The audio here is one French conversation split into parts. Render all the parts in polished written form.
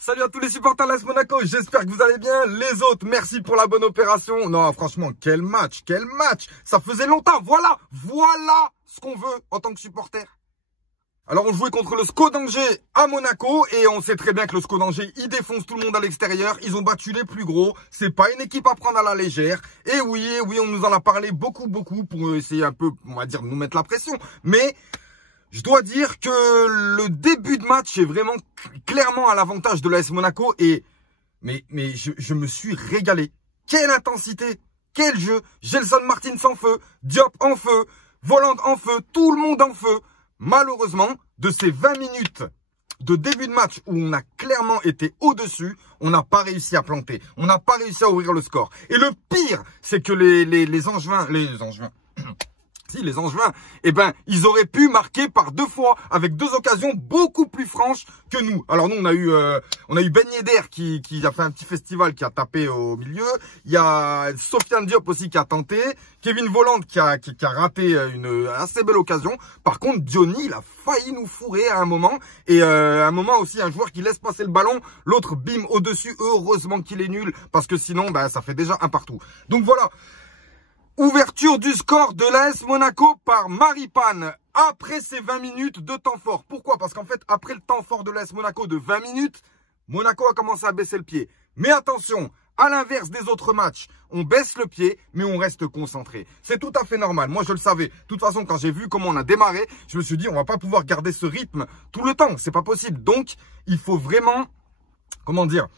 Salut à tous les supporters de l'AS Monaco, j'espère que vous allez bien. Les autres, merci pour la bonne opération. Non, franchement, quel match. Ça faisait longtemps, voilà ce qu'on veut en tant que supporter. Alors, on jouait contre le SCO d'Angers à Monaco et on sait très bien que le SCO d'Angers, il défonce tout le monde à l'extérieur. Ils ont battu les plus gros. C'est pas une équipe à prendre à la légère. Et oui, on nous en a parlé beaucoup pour essayer un peu, on va dire, de nous mettre la pression. Mais je dois dire que le début de match est vraiment clairement à l'avantage de l'AS Monaco mais je me suis régalé. Quelle intensité, quel jeu. Gelson Martins en feu, Diop en feu, Volland en feu, tout le monde en feu. Malheureusement, de ces 20 minutes de début de match où on a clairement été au-dessus, on n'a pas réussi à planter. On n'a pas réussi à ouvrir le score. Et le pire, c'est que les Angevins, eh ben, ils auraient pu marquer par 2 fois avec 2 occasions beaucoup plus franches que nous. Alors nous, on a eu Ben Yedder qui a fait un petit festival, qui a tapé au milieu. Il y a Sofiane Diop aussi qui a tenté. Kevin Volland qui a raté une assez belle occasion. Par contre, Diony, il a failli nous fourrer à un moment. Et à un moment aussi, un joueur qui laisse passer le ballon, l'autre bim au-dessus. Heureusement qu'il est nul parce que sinon, ben, ça fait déjà un partout. Donc voilà. Ouverture du score de l'AS Monaco par Maripane après ces 20 minutes de temps fort. Pourquoi? Parce qu'en fait, après le temps fort de l'AS Monaco de 20 minutes, Monaco a commencé à baisser le pied. Mais attention, à l'inverse des autres matchs, on baisse le pied, mais on reste concentré. C'est tout à fait normal. Moi, je le savais. De toute façon, quand j'ai vu comment on a démarré, je me suis dit, on va pas pouvoir garder ce rythme tout le temps. C'est pas possible. Donc, il faut vraiment, comment dire,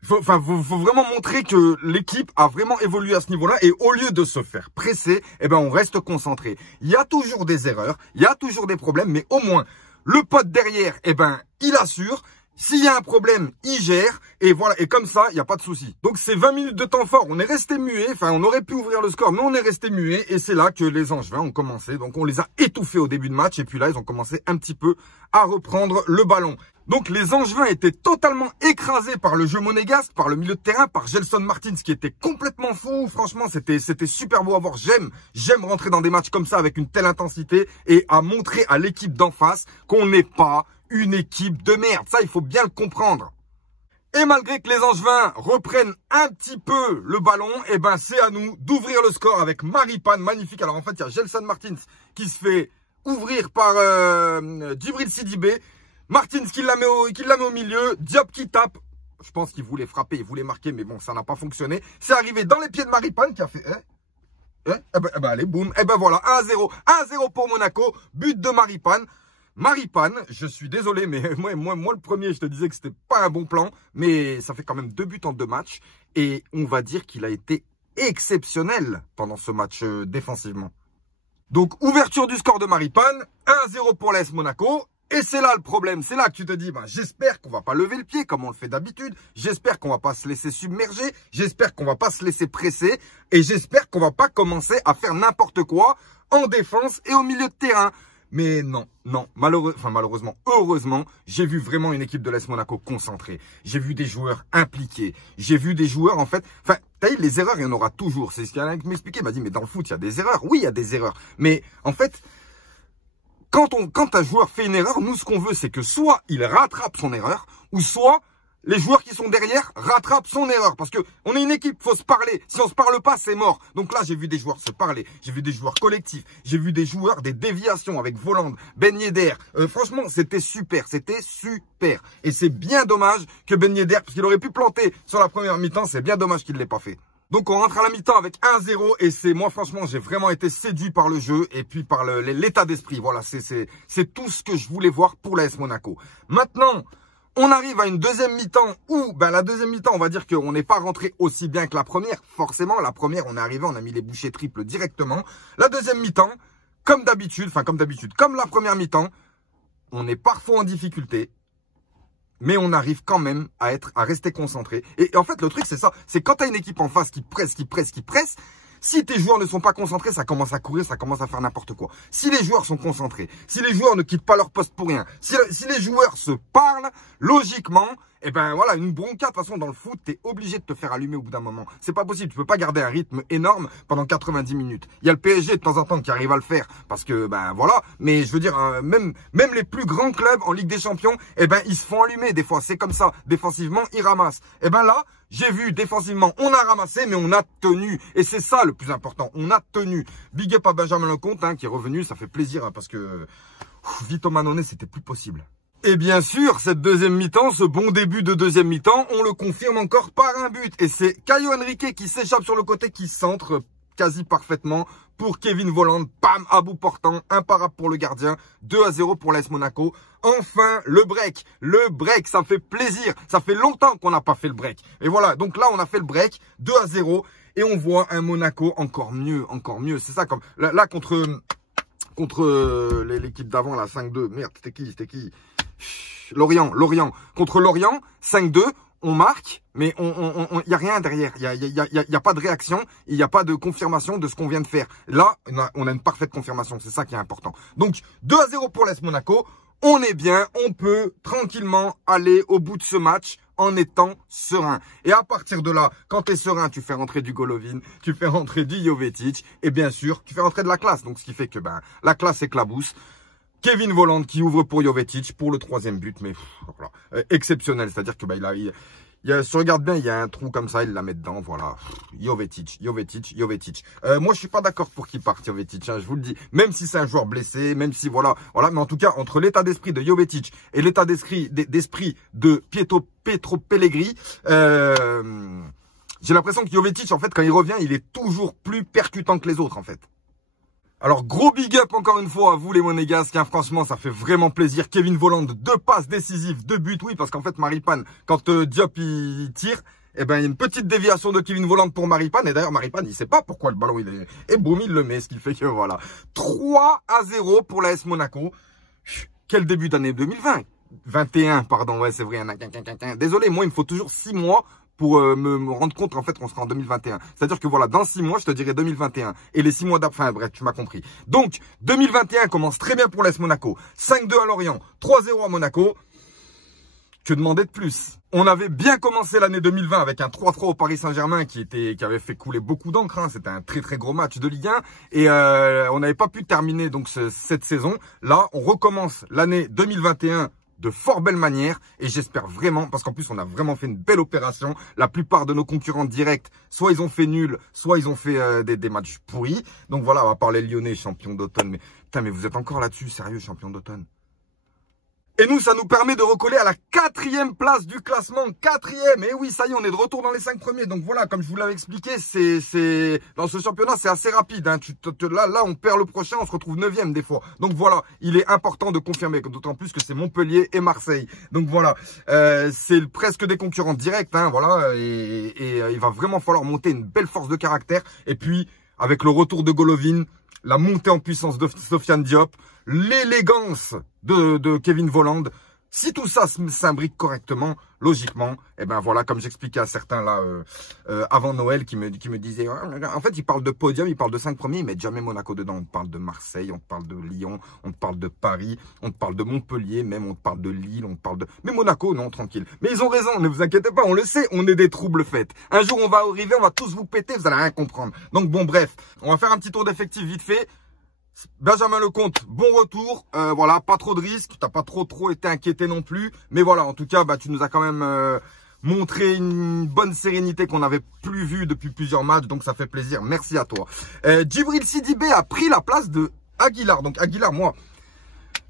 faut vraiment montrer que l'équipe a vraiment évolué à ce niveau-là et au lieu de se faire presser, eh ben, on reste concentré. Il y a toujours des erreurs, il y a toujours des problèmes, mais au moins, le pote derrière, eh ben, il assure. S'il y a un problème, il gère. Et voilà. Et comme ça, il n'y a pas de souci. Donc, ces 20 minutes de temps fort, on est resté muet. Enfin, on aurait pu ouvrir le score, mais on est resté muet. Et c'est là que les Angevins ont commencé. Donc, on les a étouffés au début de match. Et puis là, ils ont commencé un petit peu à reprendre le ballon. Donc, les Angevins étaient totalement écrasés par le jeu monégasque, par le milieu de terrain, par Gelson Martins qui était complètement fou. Franchement, c'était super beau à voir. J'aime rentrer dans des matchs comme ça avec une telle intensité et à montrer à l'équipe d'en face qu'on n'est pas une équipe de merde. Ça, il faut bien le comprendre. Et malgré que les Angevins reprennent un petit peu le ballon, eh ben, c'est à nous d'ouvrir le score avec Maripane. Magnifique. Alors, en fait, il y a Gelson Martins qui se fait ouvrir par Djibril Sidibé. Martins qui la met au milieu. Diop qui tape. Je pense qu'il voulait frapper, il voulait marquer, mais bon, ça n'a pas fonctionné. C'est arrivé dans les pieds de Maripane qui a fait... Eh ben, allez, boum. Eh ben, voilà, 1-0. 1-0 pour Monaco. But de Maripane. Maripane, je suis désolé, mais moi, le premier, je te disais que c'était pas un bon plan. Mais ça fait quand même 2 buts en 2 matchs. Et on va dire qu'il a été exceptionnel pendant ce match défensivement. Donc, ouverture du score de Maripane. 1-0 pour l'AS Monaco. Et c'est là le problème, c'est là que tu te dis, ben, j'espère qu'on va pas lever le pied comme on le fait d'habitude, j'espère qu'on va pas se laisser submerger, j'espère qu'on va pas se laisser presser, et j'espère qu'on va pas commencer à faire n'importe quoi en défense et au milieu de terrain. Mais non, malheureusement, heureusement, j'ai vu vraiment une équipe de l'AS Monaco concentrée. J'ai vu des joueurs impliqués, j'ai vu des joueurs en fait, t'as vu, les erreurs, il y en aura toujours. C'est ce qu'il y en a qui m'expliquait, il m'a dit, mais dans le foot, il y a des erreurs. Oui, il y a des erreurs, mais en fait... Quand un joueur fait une erreur, nous, ce qu'on veut, c'est que soit il rattrape son erreur, ou soit les joueurs qui sont derrière rattrapent son erreur. Parce que on est une équipe, faut se parler. Si on se parle pas, c'est mort. Donc là, j'ai vu des joueurs se parler. J'ai vu des joueurs collectifs. J'ai vu des joueurs, des déviations avec Volland, Ben Yedder. Franchement, c'était super. C'était super. Et c'est bien dommage que Ben Yedder, parce qu'il aurait pu planter sur la première mi-temps, c'est bien dommage qu'il ne l'ait pas fait. Donc on rentre à la mi-temps avec 1-0 et moi franchement j'ai vraiment été séduit par le jeu et puis par l'état d'esprit. Voilà, c'est tout ce que je voulais voir pour l'AS Monaco. Maintenant, on arrive à une deuxième mi-temps où la deuxième mi-temps on va dire qu'on n'est pas rentré aussi bien que la première. Forcément la première on est arrivé, on a mis les bouchées triples directement. La deuxième mi-temps, comme la première mi-temps, on est parfois en difficulté. Mais on arrive quand même à rester concentré. Et en fait, le truc, c'est ça. C'est quand tu as une équipe en face qui presse, si tes joueurs ne sont pas concentrés, ça commence à courir, ça commence à faire n'importe quoi. Si les joueurs sont concentrés, si les joueurs ne quittent pas leur poste pour rien, si les joueurs se parlent, logiquement, eh ben voilà, une bronca, de toute façon, dans le foot, t'es obligé de te faire allumer au bout d'un moment. C'est pas possible, tu peux pas garder un rythme énorme pendant 90 minutes. Il y a le PSG de temps en temps qui arrive à le faire, parce que, ben voilà, mais je veux dire, même les plus grands clubs en Ligue des Champions, eh ben ils se font allumer des fois, c'est comme ça. Défensivement, ils ramassent. Eh ben là, j'ai vu, défensivement, on a ramassé, mais on a tenu. Et c'est ça le plus important, on a tenu. Big up à Benjamin Lecomte, hein, qui est revenu, ça fait plaisir, hein, parce que Vito Manone, c'était plus possible. Et bien sûr, cette deuxième mi-temps, ce bon début de deuxième mi-temps, on le confirme encore par un but. Et c'est Caio Henrique qui s'échappe sur le côté, qui centre quasi parfaitement pour Kevin Volland. Pam, à bout portant, imparable pour le gardien. 2-0 pour l'AS Monaco. Enfin, le break, ça fait plaisir. Ça fait longtemps qu'on n'a pas fait le break. Et voilà, donc là, on a fait le break, 2-0. Et on voit un Monaco encore mieux. C'est ça, comme là contre l'équipe d'avant, la 5-2. Merde, c'était qui Lorient. Contre Lorient, 5-2, on marque, mais y a rien derrière. Il y a pas de réaction, il n'y a pas de confirmation de ce qu'on vient de faire. Là, on a une parfaite confirmation, c'est ça qui est important. Donc, 2-0 pour l'AS Monaco. On est bien, on peut tranquillement aller au bout de ce match en étant serein. Et à partir de là, quand tu es serein, tu fais rentrer du Golovin, tu fais rentrer du Jovetic, et bien sûr, tu fais rentrer de la classe. Donc, ce qui fait que la classe éclabousse. Kevin Volland qui ouvre pour Jovetic pour le troisième but, mais voilà, exceptionnel. C'est-à-dire que si tu regardes bien, il y a un trou comme ça, il la met dedans, voilà. Jovetic. Moi, je suis pas d'accord pour qu'il parte, Jovetic, hein, je vous le dis. Même si c'est un joueur blessé, même si voilà. Mais en tout cas, entre l'état d'esprit de Jovetic et l'état d'esprit de Pietro Pellegrini, j'ai l'impression que Jovetic, en fait, quand il revient, il est toujours plus percutant que les autres, en fait. Alors, gros big up encore une fois à vous les Monégasques, hein, franchement, ça fait vraiment plaisir. Kevin Volland, 2 passes décisives, 2 buts, oui, parce qu'en fait, Maripane, quand Diop il tire, eh ben, il y a une petite déviation de Kevin Volland pour Maripane, et d'ailleurs, Maripane, il sait pas pourquoi le ballon, il est, et boum, il le met, ce qui fait que voilà. 3-0 pour l'AS Monaco. Quel début d'année 2020? 21, pardon, ouais, c'est vrai, désolé, moi, il me faut toujours 6 mois pour me rendre compte, en fait, qu'on sera en 2021. C'est-à-dire que voilà, dans 6 mois, je te dirai 2021. Et les 6 mois d'après, enfin, bref, tu m'as compris. Donc, 2021 commence très bien pour l'AS Monaco. 5-2 à Lorient, 3-0 à Monaco. Que demander de plus? On avait bien commencé l'année 2020 avec un 3-3 au Paris Saint-Germain qui avait fait couler beaucoup d'encre. Hein. C'était un très très gros match de Ligue 1. Et on n'avait pas pu terminer donc cette saison. Là, on recommence l'année 2021 de fort belle manière, et j'espère vraiment, parce qu'en plus on a vraiment fait une belle opération. La plupart de nos concurrents directs, soit ils ont fait nul, soit ils ont fait des matchs pourris. Donc voilà, on va parler Lyonnais, champion d'automne. Mais putain, mais vous êtes encore là-dessus, sérieux, champion d'automne. Et nous, ça nous permet de recoller à la 4e place du classement. 4e. Et oui, ça y est, on est de retour dans les 5 premiers. Donc voilà, comme je vous l'avais expliqué, dans ce championnat, c'est assez rapide. Hein. Là, on perd le prochain, on se retrouve 9e des fois. Donc voilà, il est important de confirmer. D'autant plus que c'est Montpellier et Marseille. Donc voilà, c'est presque des concurrents directs. Hein, voilà, et il va vraiment falloir monter une belle force de caractère. Et puis, avec le retour de Golovin, la montée en puissance de Sofiane Diop, l'élégance de Kevin Volland. Si tout ça s'imbrique correctement, logiquement, et ben voilà, comme j'expliquais à certains là avant Noël qui me disaient, en fait, ils parlent de podium, ils parlent de 5 premiers, ils mettent jamais Monaco dedans. On parle de Marseille, on parle de Lyon, on parle de Paris, on parle de Montpellier, même on parle de Lille, on parle de... Mais Monaco, non, tranquille. Mais ils ont raison, ne vous inquiétez pas, on le sait, on est des troubles faits. Un jour, on va arriver, on va tous vous péter, vous allez rien comprendre. Donc bon, bref, on va faire un petit tour d'effectif vite fait. Benjamin Lecomte, bon retour, voilà, pas trop de risques, t'as pas trop été inquiété non plus, mais voilà, en tout cas, tu nous as quand même montré une bonne sérénité qu'on n'avait plus vue depuis plusieurs matchs, donc ça fait plaisir, merci à toi. Djibril Sidibé a pris la place de Aguilar, donc Aguilar, moi,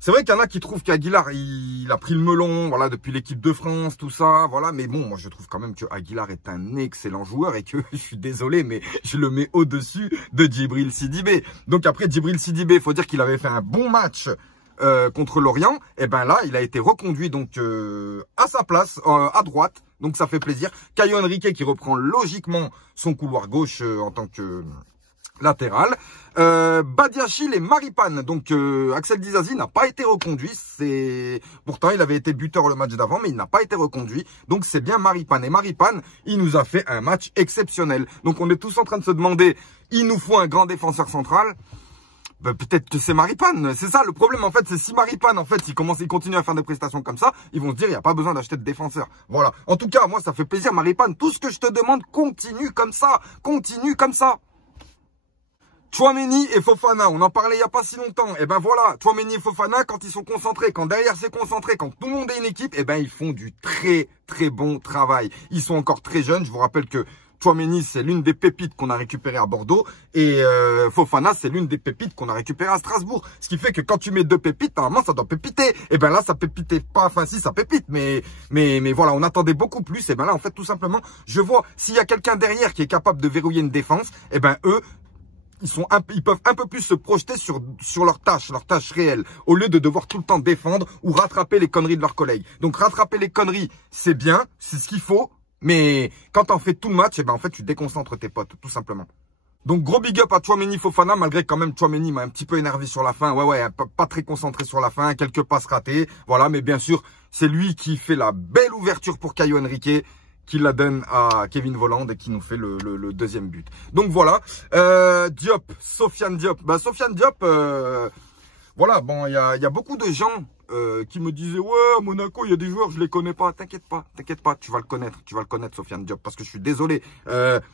c'est vrai qu'il y en a qui trouvent qu'Aguilar, il a pris le melon, voilà, depuis l'équipe de France, tout ça, voilà. Mais bon, moi, je trouve quand même que Aguilar est un excellent joueur et que, je suis désolé, mais je le mets au-dessus de Djibril Sidibé. Donc après, Djibril Sidibé, faut dire qu'il avait fait un bon match contre Lorient. Et ben là, il a été reconduit donc à sa place, à droite. Donc ça fait plaisir. Caio Henrique qui reprend logiquement son couloir gauche en tant que... latéral. Badiachil et Maripane. Donc Axel Disasi n'a pas été reconduit. Pourtant il avait été buteur le match d'avant, mais il n'a pas été reconduit. Donc c'est bien Maripane. Et Maripane, il nous a fait un match exceptionnel. Donc on est tous en train de se demander, il nous faut un grand défenseur central. bah, peut-être que c'est Maripane. C'est ça le problème en fait, c'est si Maripane en fait il continue à faire des prestations comme ça, ils vont se dire il n'y a pas besoin d'acheter de défenseur. Voilà. En tout cas, moi ça fait plaisir Maripane. Tout ce que je te demande, continue comme ça. Continue comme ça. Tchouaméni et Fofana, on en parlait il n'y a pas si longtemps. Et ben voilà, Tchouaméni et Fofana, quand ils sont concentrés, quand derrière c'est concentré, quand tout le monde est une équipe, et ben ils font du très très bon travail. Ils sont encore très jeunes. Je vous rappelle que Tchouaméni, c'est l'une des pépites qu'on a récupérées à Bordeaux. Et Fofana, c'est l'une des pépites qu'on a récupérées à Strasbourg. Ce qui fait que quand tu mets deux pépites, normalement, ça doit pépiter. Et ben là, ça pépitait pas. Enfin, si, ça pépite. Mais voilà, on attendait beaucoup plus. Et ben là, en fait, tout simplement, je vois s'il y a quelqu'un derrière qui est capable de verrouiller une défense, et ben eux, ils peuvent un peu plus se projeter sur leurs tâches réelles, au lieu de devoir tout le temps défendre ou rattraper les conneries de leurs collègues. Donc, rattraper les conneries, c'est bien, c'est ce qu'il faut. Mais quand t'en fais tout le match, eh ben en fait tu déconcentres tes potes, tout simplement. Donc gros big up à Tchouaméni Fofana, malgré quand même Tchouaméni m'a un petit peu énervé sur la fin. Ouais, pas très concentré sur la fin, quelques passes ratées. Voilà, mais bien sûr, c'est lui qui fait la belle ouverture pour Caio Henrique, qui la donne à Kevin Volland et qui nous fait le deuxième but. Donc voilà, Diop, Sofiane Diop. Bah Sofiane Diop, voilà, bon, il y a beaucoup de gens qui me disaient ouais, à Monaco il y a des joueurs je les connais pas. T'inquiète pas, tu vas le connaître Sofiane Diop, parce que je suis désolé,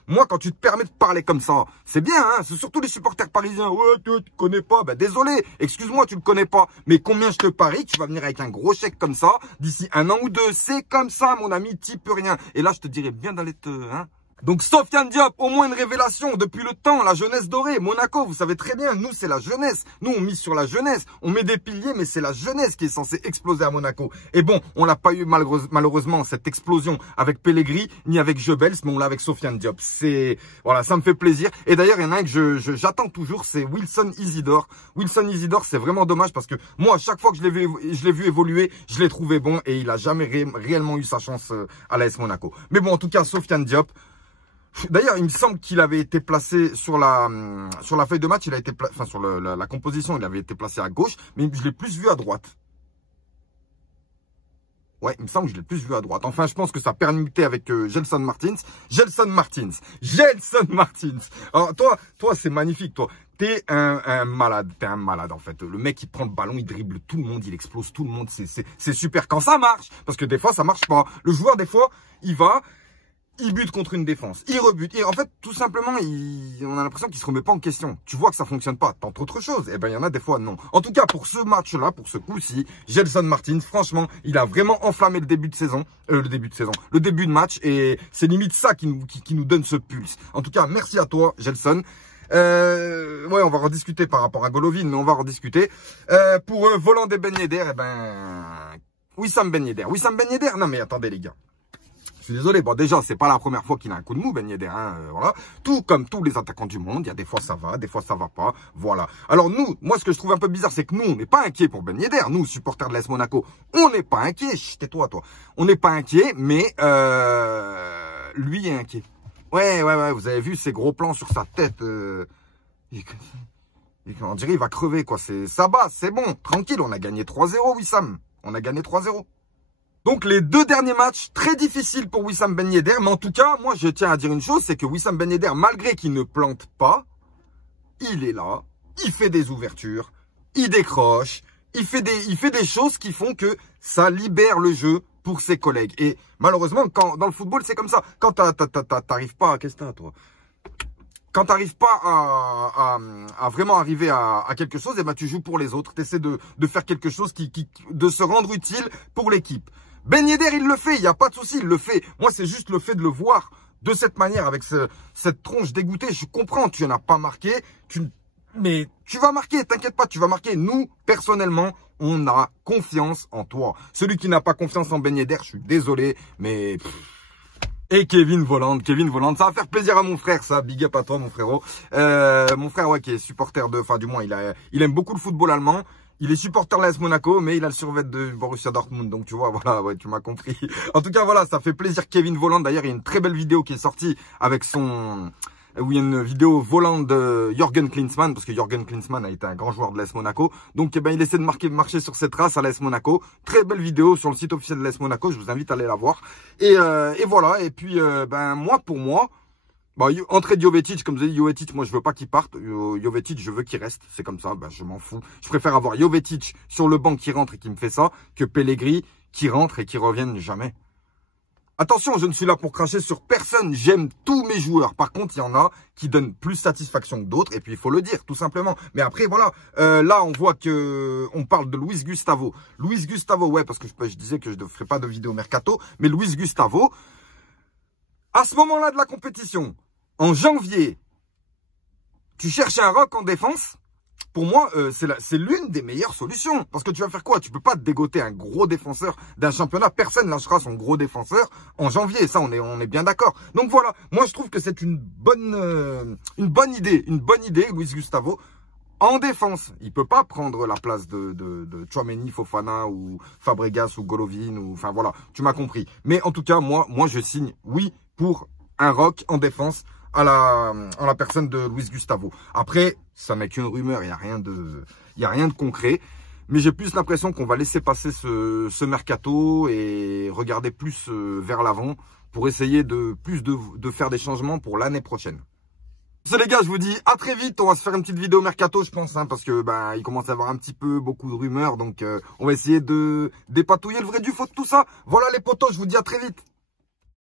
moi quand tu te permets de parler comme ça, c'est bien, hein, c'est surtout les supporters parisiens. Ouais, tu connais pas, bah désolé, excuse-moi, tu le connais pas, mais combien je te parie que tu vas venir avec un gros chèque comme ça d'ici un an ou deux. C'est comme ça mon ami, t'y peux rien. Et là je te dirais bien d'aller te Donc Sofiane Diop, au moins une révélation depuis le temps, la jeunesse dorée. Monaco, vous savez très bien, nous c'est la jeunesse. Nous on mise sur la jeunesse, on met des piliers, mais c'est la jeunesse qui est censée exploser à Monaco. Et bon, on l'a pas eu malheureusement cette explosion avec Pellegrini ni avec Jebels, mais on l'a avec Sofiane Diop. Voilà, ça me fait plaisir. Et d'ailleurs, il y en a un que j'attends toujours, c'est Wilson Isidore. Wilson Isidore, c'est vraiment dommage parce que moi, à chaque fois que je l'ai vu évoluer, je l'ai trouvé bon et il a jamais réellement eu sa chance à l'AS Monaco. Mais bon, en tout cas, Sofiane Diop. D'ailleurs, il me semble qu'il avait été placé sur la feuille de match, sur la composition, il avait été placé à gauche, mais je l'ai plus vu à droite. Ouais, il me semble que je l'ai plus vu à droite. Enfin, je pense que ça permutait avec Gelson Martins. Alors, toi, c'est magnifique, toi. T'es un malade, en fait. Le mec, il prend le ballon, il dribble tout le monde, il explose tout le monde. C'est super quand ça marche, parce que des fois, ça marche pas. Le joueur, des fois, il bute contre une défense, il rebute. Et en fait, tout simplement, on a l'impression qu'il se remet pas en question. Tu vois que ça fonctionne pas. Tente autre chose. Eh ben, il y en a des fois, non. En tout cas, pour ce match-là, pour ce coup-ci, Gelson Martins, franchement, il a vraiment enflammé le début de match. Et c'est limite ça qui nous donne ce pulse. En tout cas, merci à toi, Gelson. Ouais, on va rediscuter par rapport à Golovin, mais on va rediscuter. Pour Volland et Ben Yedder, eh ben, Wissam Ben Yedder. Non, mais attendez, les gars. Je suis désolé, bon déjà c'est pas la première fois qu'il a un coup de mou Ben Yedder, hein, voilà. Tout comme tous les attaquants du monde, il y a des fois ça va, des fois ça va pas, voilà. Alors moi ce que je trouve un peu bizarre, c'est que nous on n'est pas inquiets pour Ben Yedder, nous supporters de l'AS Monaco, on n'est pas inquiets, tais-toi toi. On n'est pas inquiets, mais lui est inquiet. Ouais, vous avez vu ces gros plans sur sa tête, on dirait il va crever quoi, ça bat, c'est bon, tranquille, on a gagné 3-0 Wissam, on a gagné 3-0. Donc les deux derniers matchs, très difficiles pour Wissam Ben Yedder. Mais en tout cas, moi je tiens à dire une chose, c'est que Wissam Ben Yedder, malgré qu'il ne plante pas, il est là, il fait des ouvertures, il décroche, il fait des choses qui font que ça libère le jeu pour ses collègues. Et malheureusement, dans le football, c'est comme ça. Quand t'arrives pas, qu'est-ce que t'as toi ? Quand t'arrives pas à vraiment arriver à quelque chose, eh ben tu joues pour les autres. T'essaies de faire quelque chose de se rendre utile pour l'équipe. Ben Yedder, il le fait, il n'y a pas de souci, il le fait. Moi, c'est juste le fait de le voir de cette manière, avec cette tronche dégoûtée. Je comprends, tu n'en as pas marqué, mais tu vas marquer, t'inquiète pas, tu vas marquer. Nous, personnellement, on a confiance en toi. Celui qui n'a pas confiance en Ben Yedder, je suis désolé, mais... Et Kevin Volland, ça va faire plaisir à mon frère, ça, big up à toi mon frérot. Mon frère, ouais, qui est supporter du moins, il aime beaucoup le football allemand. Il est supporter de l'AS Monaco, mais il a le survêt de Borussia Dortmund. Donc, tu vois, voilà, ouais, tu m'as compris. En tout cas, voilà, ça fait plaisir Kevin Volland. D'ailleurs, il y a une très belle vidéo qui est sortie avec où il y a une vidéo Volland de Jürgen Klinsmann, parce que Jürgen Klinsmann a été un grand joueur de l'AS Monaco. Donc, eh ben, il essaie de marcher sur ses traces à l'AS Monaco. Très belle vidéo sur le site officiel de l'AS Monaco. Je vous invite à aller la voir. Et voilà. Et puis, pour moi, Bah, entrée de Jovetic, comme vous avez dit, Jovetic, moi je veux pas qu'il parte. Jovetic, je veux qu'il reste. C'est comme ça, bah, je m'en fous. Je préfère avoir Jovetic sur le banc qui rentre et qui me fait ça, que Pellegrini qui rentre et qui revienne jamais. Attention, je ne suis là pour cracher sur personne. J'aime tous mes joueurs. Par contre, il y en a qui donnent plus satisfaction que d'autres. Et puis, il faut le dire, tout simplement. Mais après, voilà. Là, on voit que on parle de Luis Gustavo. Luis Gustavo, ouais, parce que je disais que je ne ferais pas de vidéo mercato. Mais Luis Gustavo, à ce moment-là de la compétition, en janvier, tu cherches un rock en défense. Pour moi, c'est l'une des meilleures solutions. Parce que tu vas faire quoi? Tu peux pas te dégoter un gros défenseur d'un championnat. Personne lâchera son gros défenseur en janvier. Ça, on est bien d'accord. Donc voilà, moi je trouve que c'est une bonne idée. Une bonne idée, Luis Gustavo. En défense, il peut pas prendre la place de Tchouaméni, Fofana ou Fabregas ou Golovin. Enfin voilà, tu m'as compris. Mais en tout cas, moi je signe oui pour un rock en défense en la personne de Luis Gustavo. Après, ça n'est qu'une rumeur, il n'y a rien de concret. Mais j'ai plus l'impression qu'on va laisser passer ce mercato et regarder plus vers l'avant pour essayer de faire des changements pour l'année prochaine. C'est les gars, je vous dis à très vite. On va se faire une petite vidéo mercato, je pense, hein, parce que il commence à y avoir un petit peu beaucoup de rumeurs. Donc, on va essayer de dépatouiller le vrai du faux de tout ça. Voilà les potos, je vous dis à très vite.